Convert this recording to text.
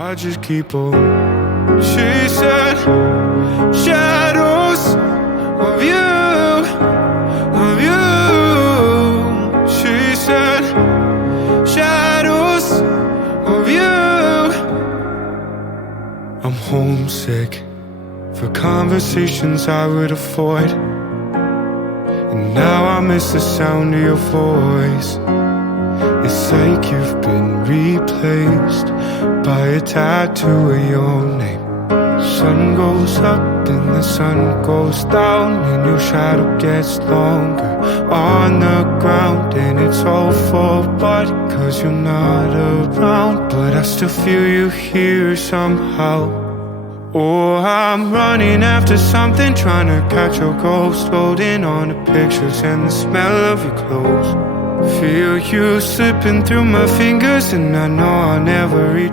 I just keep on chasing shadows of you, chasing shadows of you. I'm homesick for conversations I would avoid, and now I miss the sound of your voice. It's like you've been replaced by a tattoo of your name. Sun goes up and the sun goes down, and your shadow gets longer on the ground. And it's all for what? 'Cause you're not around, but I still feel you here somehow. Oh, I'm running after something, trying to catch your ghost, holding on to pictures and the smell of your clothes. Feel you slipping through my fingers, and I know I'll never reach